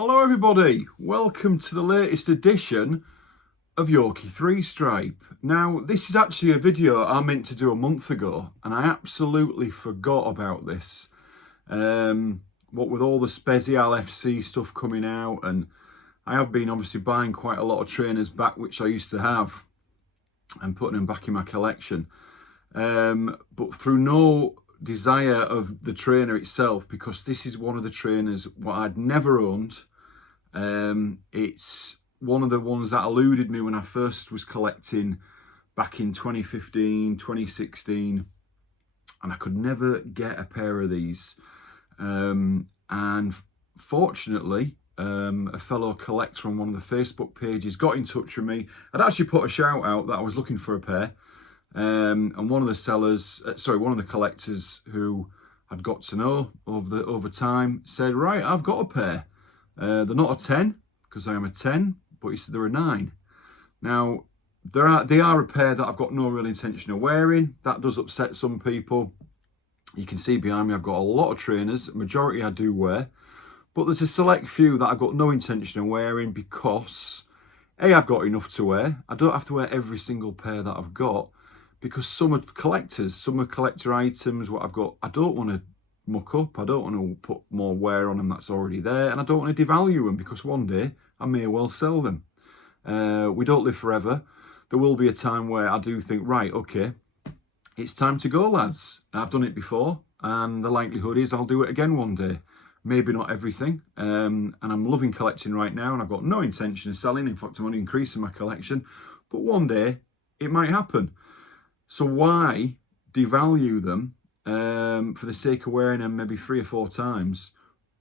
Hello everybody, welcome to the latest edition of Yorkie 3 Stripe. Now this is actually a video I meant to do a month ago and I absolutely forgot about this. What with all the Special FC stuff coming out, and I have been obviously buying quite a lot of trainers back which I used to have and putting them back in my collection. But through no desire of the trainer itself, because this is one of the trainers what I'd never owned. It's one of the ones that eluded me when I first was collecting back in 2015, 2016, and I could never get a pair of these. And fortunately, a fellow collector on one of the Facebook pages got in touch with me. I'd actually put a shout out that I was looking for a pair. And one of the sellers, one of the collectors who I'd got to know over time said, right, I've got a pair. They're not a 10 because I am a 10, but he said they're a 9. Now, they are a pair that I've got no real intention of wearing. That does upset some people. You can see behind me I've got a lot of trainers. A majority I do wear, but there's a select few that I've got no intention of wearing because A, I've got enough to wear. I don't have to wear every single pair that I've got, because some are collectors, some are collector items. What I've got, I don't want to muck up. I don't want to put more wear on them that's already there, and I don't want to devalue them because one day I may well sell them. We don't live forever. There will be a time where I do think, right, okay, it's time to go, lads. I've done it before, and the likelihood is I'll do it again one day. Maybe not everything, and I'm loving collecting right now, and I've got no intention of selling. In fact, I'm only increasing my collection, but one day it might happen. So why devalue them for the sake of wearing them maybe 3 or 4 times?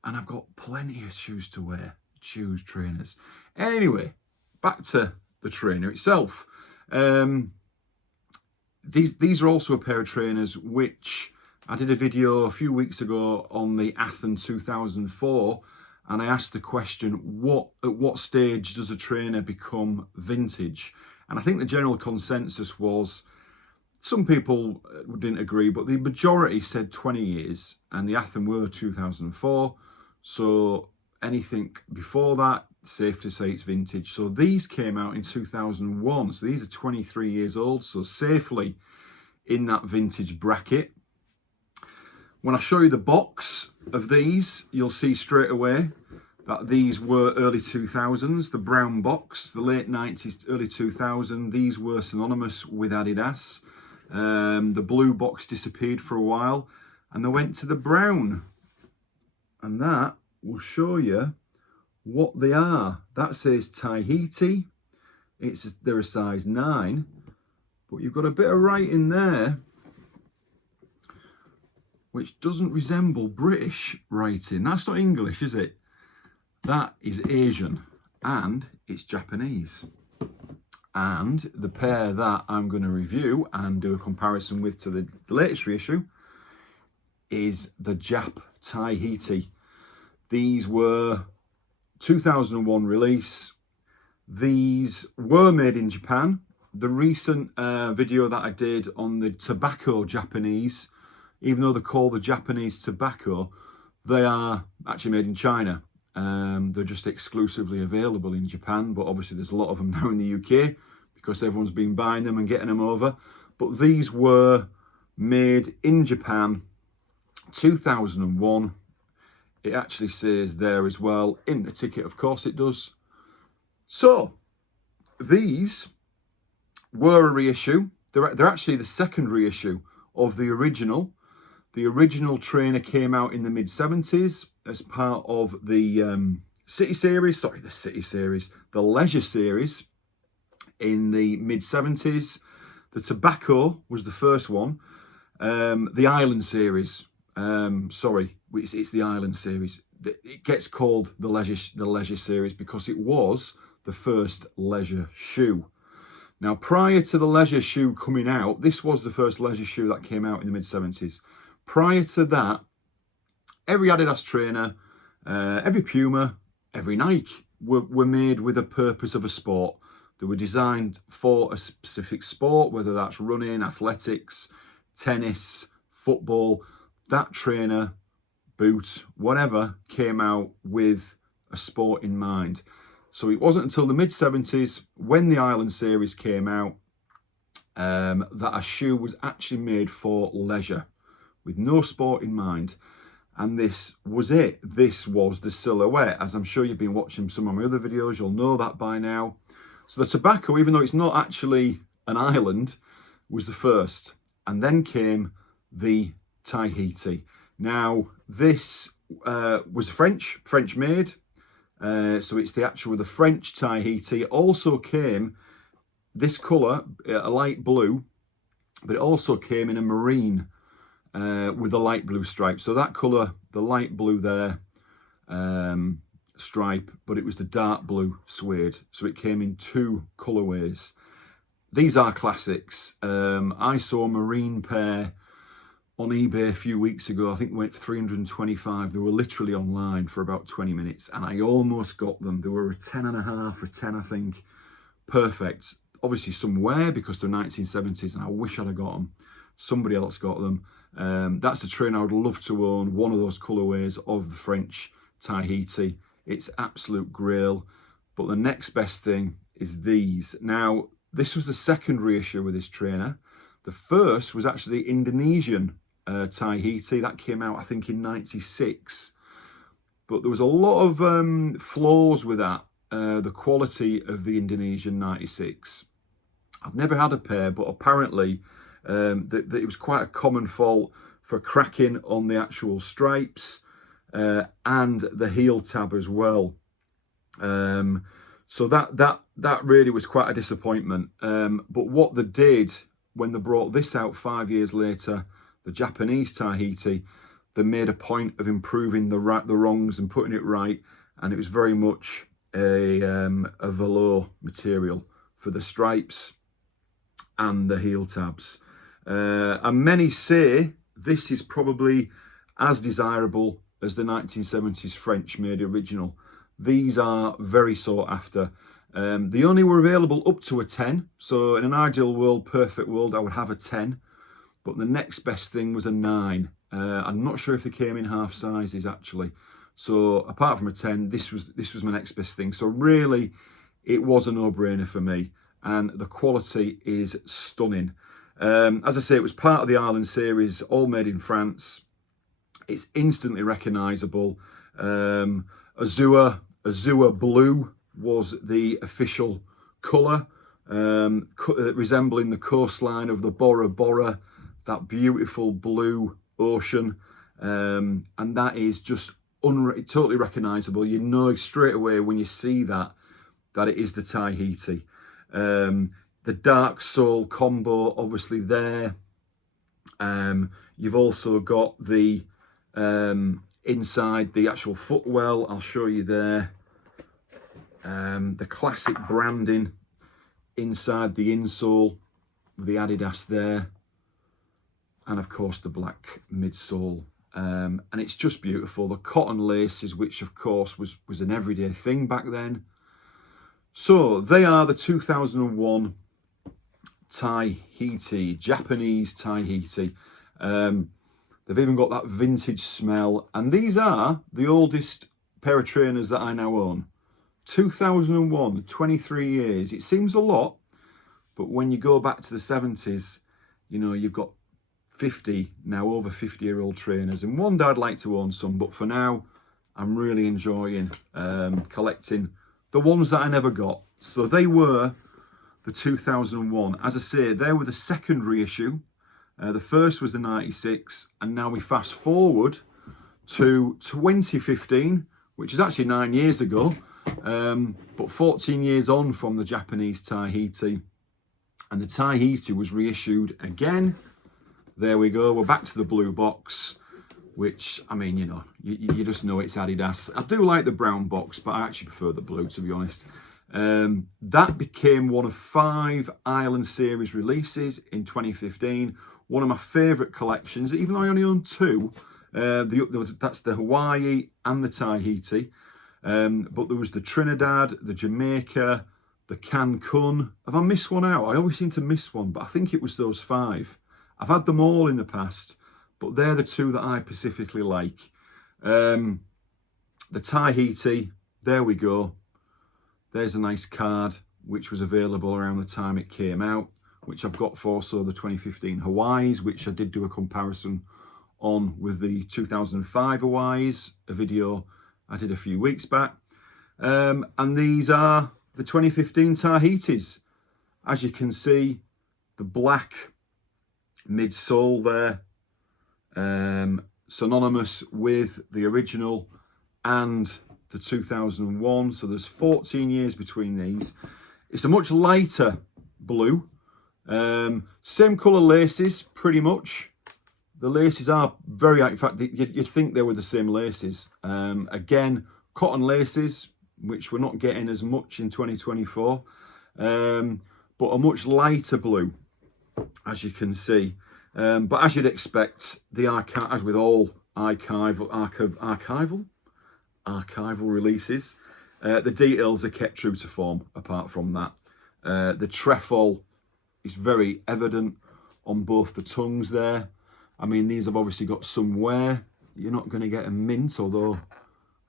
And I've got plenty of shoes to wear, trainers. Anyway, back to the trainer itself. These are also a pair of trainers which I did a video a few weeks ago on the Athens 2004, and I asked the question, at what stage does a trainer become vintage? And I think the general consensus was, some people didn't agree, but the majority said 20 years, and the Athens were 2004. So anything before that, safe to say it's vintage. So these came out in 2001. So these are 23 years old, so safely in that vintage bracket. When I show you the box of these, you'll see straight away that these were early 2000s, the brown box, the late 90s, early 2000s. These were synonymous with Adidas. The blue box disappeared for a while and they went to the brown, and that will show you what they are. That says Tahiti. They're a size 9, but you've got a bit of writing there which doesn't resemble British writing. That's not English, is it? That is Asian, and it's Japanese. And the pair that I'm going to review and do a comparison with to the latest reissue is the Jap Tahiti. These were 2001 release. These were made in Japan. The recent video that I did on the tobacco Japanese, even though they're called the Japanese tobacco, they are actually made in China. They're just exclusively available in Japan, but obviously there's a lot of them now in the UK because everyone's been buying them and getting them over. But these were made in Japan, 2001. It actually says there as well in the ticket, of course it does. So these were a reissue. They're actually the second reissue of the original. The original trainer came out in the mid-70s as part of the the Leisure Series in the mid-70s. The tobacco was the first one. The Island Series, it's the Island Series. It gets called the Leisure Series because it was the first leisure shoe. Now, prior to the leisure shoe coming out, this was the first leisure shoe that came out in the mid-70s. Prior to that, every Adidas trainer, every Puma, every Nike were made with a purpose of a sport. They were designed for a specific sport, whether that's running, athletics, tennis, football. That trainer, boot, whatever, came out with a sport in mind. So it wasn't until the mid-70s, when the Island Series came out, that a shoe was actually made for leisure, with no sport in mind. And this was it. This was the silhouette. As I'm sure you've been watching some of my other videos, you'll know that by now. So the Tobacco, even though it's not actually an island, was the first. And then came the Tahiti. Now, this was French made. So it's the French Tahiti. It also came, this colour, a light blue, but it also came in a marine with a light blue stripe. So that colour, the light blue there, stripe, but it was the dark blue suede. So it came in two colourways. These are classics. I saw a marine pair on eBay a few weeks ago. I think they went for 325. They were literally online for about 20 minutes and I almost got them. They were a 10.5, a 10, I think. Perfect. Obviously some wear because they're 1970s and I wish I'd have got them. Somebody else got them. That's a train I would love to own, one of those colourways of the French Tahiti. It's absolute grail. But the next best thing is these. Now, this was the second reissue with this trainer. The first was actually the Indonesian Tahiti. That came out, I think, in 96. But there was a lot of flaws with that. The quality of the Indonesian 96. I've never had a pair, but apparently that it was quite a common fault for cracking on the actual stripes and the heel tab as well. So that really was quite a disappointment. But what they did when they brought this out 5 years later, the Japanese Tahiti, they made a point of improving the wrongs and putting it right, and it was very much a velour material for the stripes and the heel tabs. And many say this is probably as desirable as the 1970s French-made original. These are very sought after. They only were available up to a 10. So in an ideal world, perfect world, I would have a 10. But the next best thing was a 9. I'm not sure if they came in half sizes actually. So apart from a 10, this was my next best thing. So really, it was a no-brainer for me. And the quality is stunning. As I say, it was part of the Island Series, all made in France. It's instantly recognisable. Azure blue was the official colour, resembling the coastline of the Bora Bora, that beautiful blue ocean. And that is just totally recognisable. You know straight away when you see that it is the Tahiti. The dark sole combo obviously there. You've also got the inside the actual footwell, I'll show you there. The classic branding inside the insole with the Adidas there, and of course the black midsole. And it's just beautiful. The cotton laces, which of course was an everyday thing back then. So they are the 2001 Tahiti, Japanese Tahiti. They've even got that vintage smell, and these are the oldest pair of trainers that I now own. 2001, 23 years. It seems a lot, but when you go back to the 70s, you know, you've got 50, now over 50-year-old trainers, and one day I'd like to own some, but for now, I'm really enjoying collecting the ones that I never got. So they were the 2001. As I say, they were the second reissue. The first was the 96, and now we fast forward to 2015, which is actually 9 years ago, but 14 years on from the Japanese Tahiti. And the Tahiti was reissued again. There we go, we're back to the blue box, which, I mean, you know, you just know it's Adidas. I do like the brown box, but I actually prefer the blue, to be honest. That became one of 5 Island Series releases in 2015. One of my favourite collections, even though I only own 2. That's the Hawaii and the Tahiti. But there was the Trinidad, the Jamaica, the Cancun. Have I missed one out? I always seem to miss one, but I think it was those 5. I've had them all in the past, but they're the 2 that I specifically like. The Tahiti, there we go. There's a nice card which was available around the time it came out, which I've got for so the 2015 Hawaiis, which I did do a comparison on with the 2005 Hawaiis, a video I did a few weeks back. And these are the 2015 Tahitis. As you can see, the black midsole there, synonymous with the original and the 2001. So there's 14 years between these. It's a much lighter blue. Same colour laces, pretty much. The laces are very, in fact, you'd think they were the same laces. Again, cotton laces, which we're not getting as much in 2024, but a much lighter blue, as you can see. But as you'd expect, as with all archival releases, the details are kept true to form. Apart from that, the trefoil is very evident on both the tongues there. I mean, these have obviously got some wear. You're not going to get a mint, although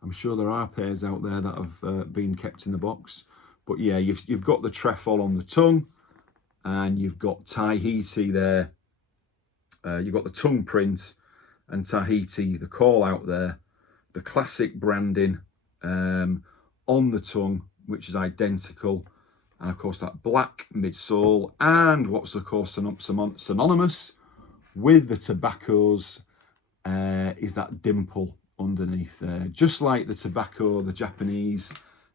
I'm sure there are pairs out there that have been kept in the box. But yeah, you've got the trefoil on the tongue, and you've got Tahiti there. You've got the tongue print and Tahiti, the call out there, the classic branding on the tongue, which is identical, and of course that black midsole, and what's of course synonymous with the tobaccos is that dimple underneath there, just like the tobacco, the Japanese,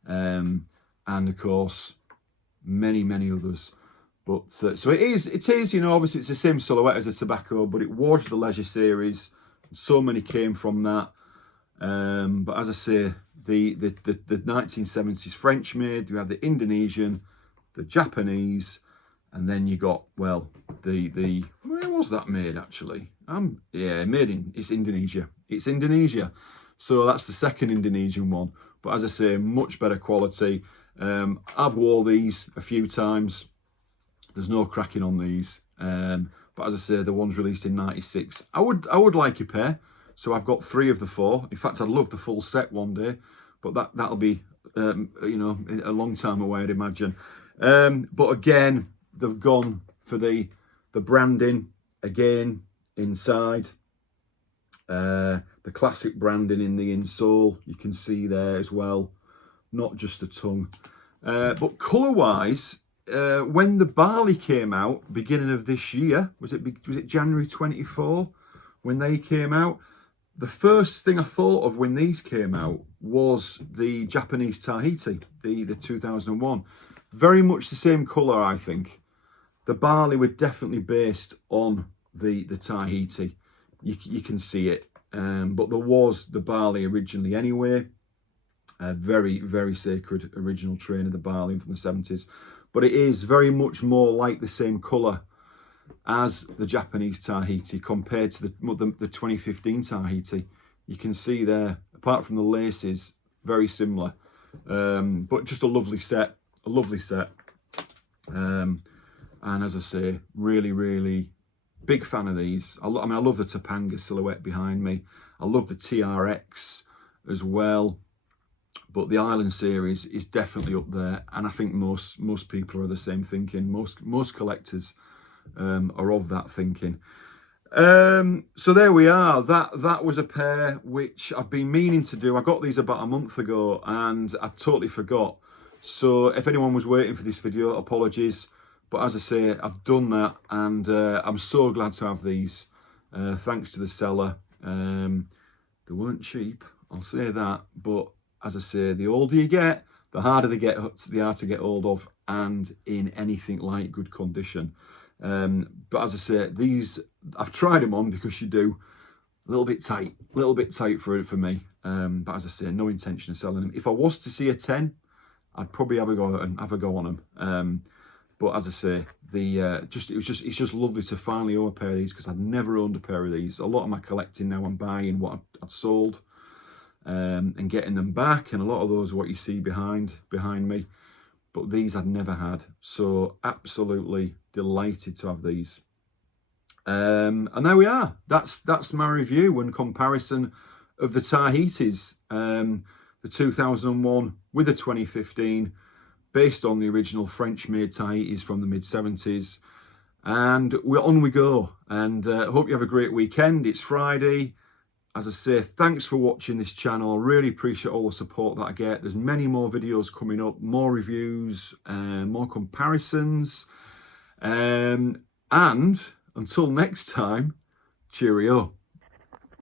and of course many others. But so it is, you know, obviously it's the same silhouette as a tobacco, but it was the Leisure Series. So many came from that. But as I say, the 1970s French made, you had the Indonesian, the Japanese, and then you got, well, the where was that made actually? Yeah, it's Indonesia. It's Indonesia. So that's the second Indonesian one. But as I say, much better quality. I've wore these a few times. There's no cracking on these. But as I say, the ones released in '96. I would like a pair. So I've got 3 of the 4. In fact, I'd love the full set one day, but that'll be you know, a long time away, I'd imagine. But again, they've gone for the branding again inside. The classic branding in the insole, you can see there as well, not just the tongue. But colour-wise, when the barley came out, beginning of this year, was it January 24 when they came out? The first thing I thought of when these came out was the Japanese Tahiti, the 2001. Very much the same colour, I think. The barley were definitely based on the Tahiti. You can see it. But there was the barley originally anyway. A very sacred original train of the barley from the 70s. But it is very much more like the same colour as the Japanese Tahiti compared to the 2015 Tahiti. You can see there, apart from the laces, very similar. But just a lovely set, and as I say, really big fan of these. I mean, I love the Topanga silhouette behind me. I love the TRX as well. But the Island Series is definitely up there, and I think most people are the same thinking. Most collectors are of that thinking. So there we are. That was a pair which I've been meaning to do. I got these about a month ago and I totally forgot. So if anyone was waiting for this video, apologies. But as I say, I've done that, and I'm so glad to have these. Thanks to the seller. They weren't cheap, I'll say that. But as I say, the older you get, the harder they are to get hold of, and in anything like good condition. But as I say, these, I've tried them on because you do, a little bit tight for me. But as I say, no intention of selling them. If I was to see a 10, I'd probably have a go on them. But as I say, it's just lovely to finally own a pair of these, because I've never owned a pair of these. A lot of my collecting now, I'm buying what I'd sold and getting them back, and a lot of those are what you see behind me. But these I'd never had, so absolutely delighted to have these. And there we are. That's my review and comparison of the Tahitis. The the 2001 with the 2015, based on the original French-made Tahitis from the mid-70s. And on we go. And hope you have a great weekend. It's Friday. As I say, thanks for watching this channel. I really appreciate all the support that I get. There's many more videos coming up, more reviews, more comparisons. And until next time, cheerio.